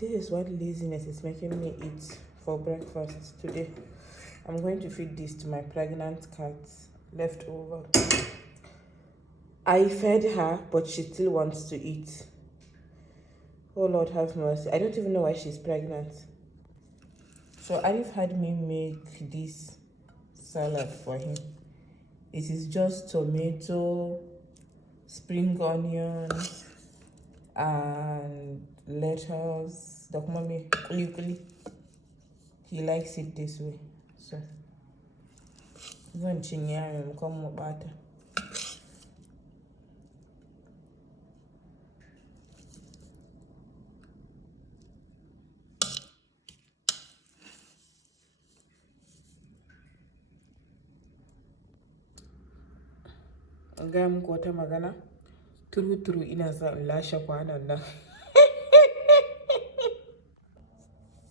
This is what laziness is making me eat for breakfast today. I'm going to feed this to my pregnant cats, leftover. I fed her, but she still wants to eat. Oh Lord, have mercy. I don't even know why she's pregnant. So Arif had me make this salad for him. It is just tomato, spring onion, and lettuce. Mommy, he likes it this way. So, zan cinye maimakon mu bata. An gaya muku wata magana? Turu ina sa in lashe kwanan nan.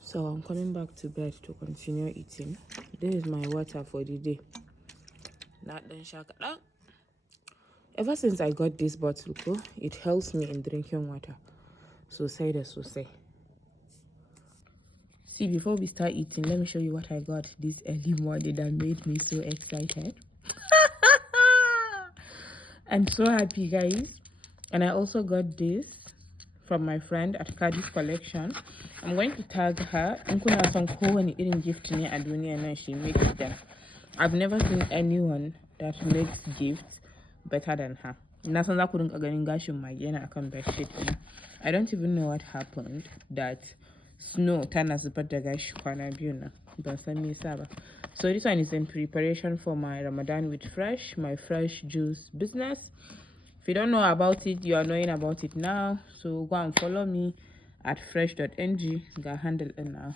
So I'm coming back to bed to continue eating. This is my water for the day. Not done shaka. Ever since I got this bottle, it helps me in drinking water. So say. See, before we start eating, let me show you what I got this early morning that made me so excited. I'm so happy, guys. And I also got this from my friend at Khairy's collection. I'm going to tag her. I'm going to some any eating gift ne a duniya and she makes them. I've never seen anyone that makes gifts better than her. I don't even know what happened that snow tana zubar da gashi kwana biyu na ban san me yasa ba. So this one is in preparation for my Ramadan with Fresh, my fresh juice business. If you don't know about it, you are knowing about it now. So go and follow me at Freysh.ng. Go handle it now.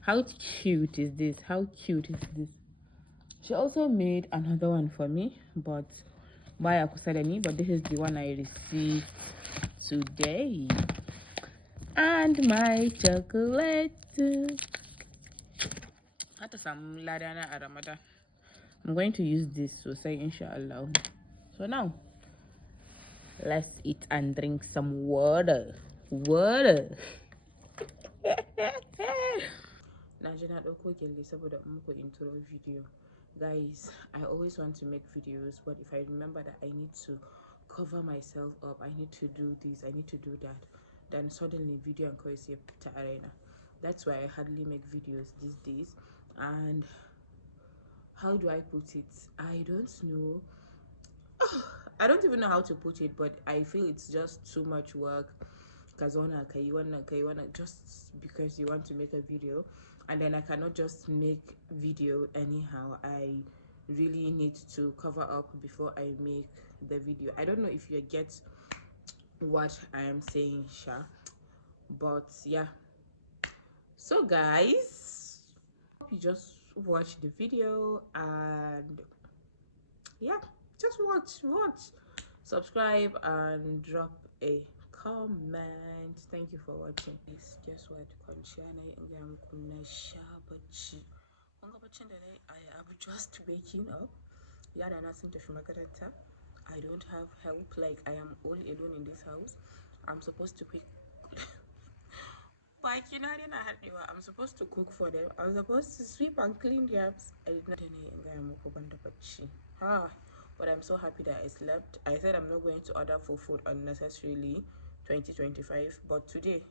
How cute is this? How cute is this? She also made another one for me, but by Akusadani, but this is the one I received today. And my chocolate. Some ladana at Ramadan. I'm going to use this to say inshallah. So now let's eat and drink some water. Najina doko gelle saboda muku intro video. Guys, I always want to make videos, but if I remember that I need to cover myself up, I need to do this, I need to do that, then suddenly video and crazy arena. That's why I hardly make videos these days. And how do I put it? I don't know. I don't even know how to put it, but I feel it's just too much work. Just because you want to make a video, and then I cannot just make video anyhow. I really need to cover up before I make the video. I don't know if you get what I am saying, Sha, but yeah. So guys, hope you just watch the video, and yeah, just watch, subscribe, and drop a comment. Thank you for watching. Guess what? I am just waking up. I don't have help. Like, I am all alone in this house. I'm supposed to cook. I'm supposed to cook for them. I'm supposed to sweep and clean the house. I did not. But I'm so happy that I slept. I said I'm not going to order for food unnecessarily 2025, but today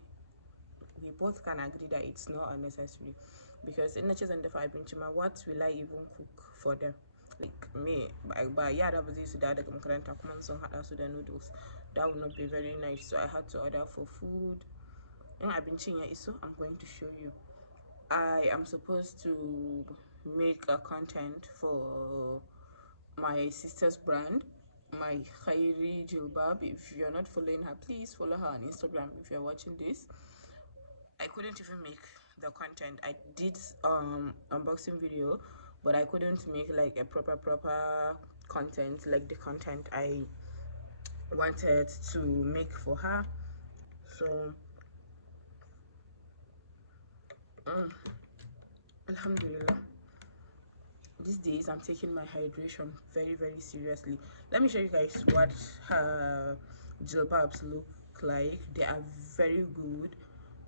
we both can agree that it's not unnecessary, because in the and the five what will I even cook for them? Like me, but yeah, that was used to the noodles. That would not be very nice, so I had to order for food. And I've been changing it, so I'm going to show you. I am supposed to make a content for my sister's brand, my Khairy Jilbab. If you're not following her, please follow her on Instagram. If you're watching this, I couldn't even make the content. I did unboxing video, but I couldn't make like a proper content, like the content I wanted to make for her. So Alhamdulillah, these days I'm taking my hydration very seriously. Let me show you guys what her jilbabs look like. They are very good.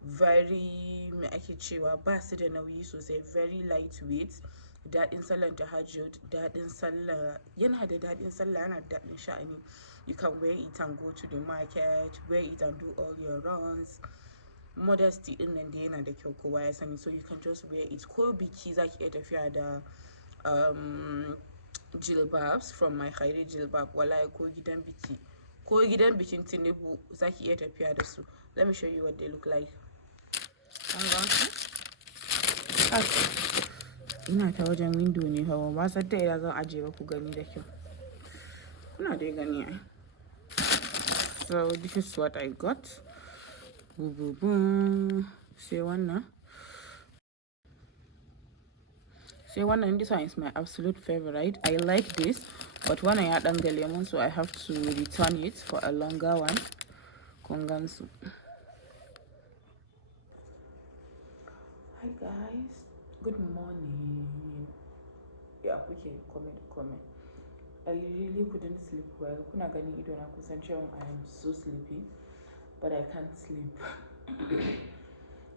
very me ake cewa ba su da nauyi sosai, very lightweight. Daɗin sallar tahajjud, daɗin sallah, yana da daɗin sallah, yana da daɗin sha'ani. You can wear it and go to the market, wear it and do all your runs. Modesty din nan da yana da kyau, kowa ya sani, so you can just wear it. Ko biki zaki iya tafiya da jilbabs from my Khairy Jilbab, wallahi ko gidan bikin Tinubu zaki iya tafiya da su. Let me show you what they look like. Ina ta wajen window ne hawa, ba san ta ina zan aje ba ku gani da kyau. Kuna dai gani ai. So this is what I got. Boo boo boo. Sai wannan. This one is my absolute favorite. I like this, but when I add the lemon, so I have to return it for a longer one. Kongansu. Hi guys, good morning. Yeah, okay, comment. I really couldn't sleep well. Kuna gani ido na kusan cewa I am so sleepy, but I can't sleep.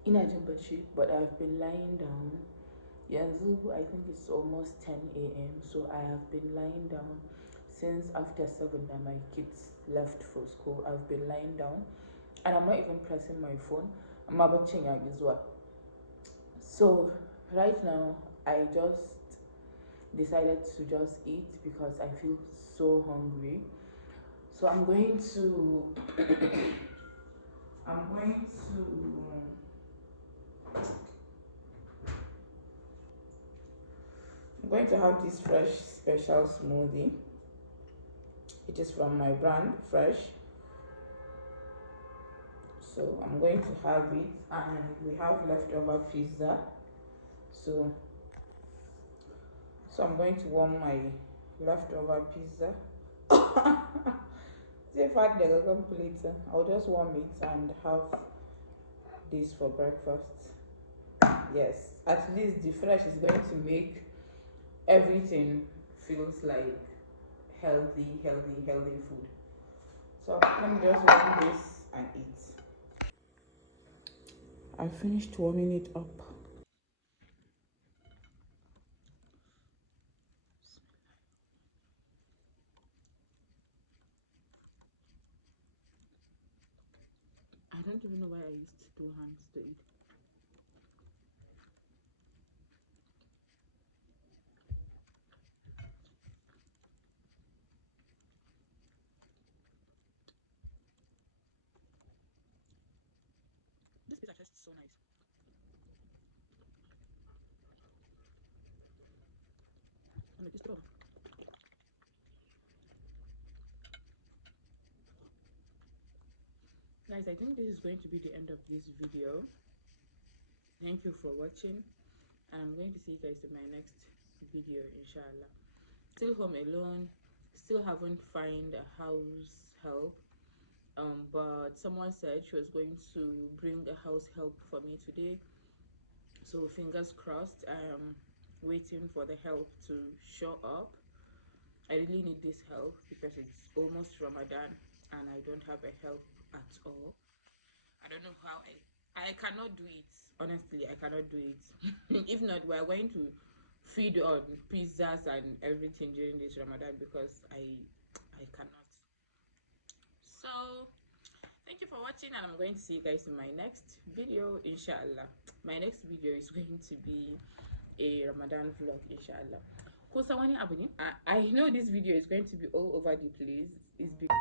Ina jin bacci, but I've been lying down. Yanzu, I think it's almost 10 a.m. So I have been lying down since after 7 that my kids left for school. I've been lying down and I'm not even pressing my phone. I'm about to as well. So right now I just decided to just eat because I feel so hungry. So I'm going to have this Fresh special smoothie. It is from my brand Fresh. So I'm going to have it, and we have leftover pizza. So I'm going to warm my leftover pizza. If I get a complete, I'll just warm it and have this for breakfast. Yes, at least the Fresh is going to make everything feels like healthy food. So let me just warm this and eat. I finished warming it up. I don't even know why I used 2 hands to eat. This pizza tastes so nice. And it is tough. Guys, I think this is going to be the end of this video. Thank you for watching, and I'm going to see you guys in my next video, inshallah. Still home alone, still haven't found a house help, but someone said she was going to bring a house help for me today, so fingers crossed. I am waiting for the help to show up. I really need this help because it's almost Ramadan and I don't have a help at all. I don't know how I cannot do it. Honestly, I cannot do it. If not, we're going to feed on pizzas and everything during this Ramadan because I cannot. So thank you for watching, and I'm going to see you guys in my next video, inshallah. My next video is going to be a Ramadan vlog, inshallah. I know this video is going to be all over the place. It's because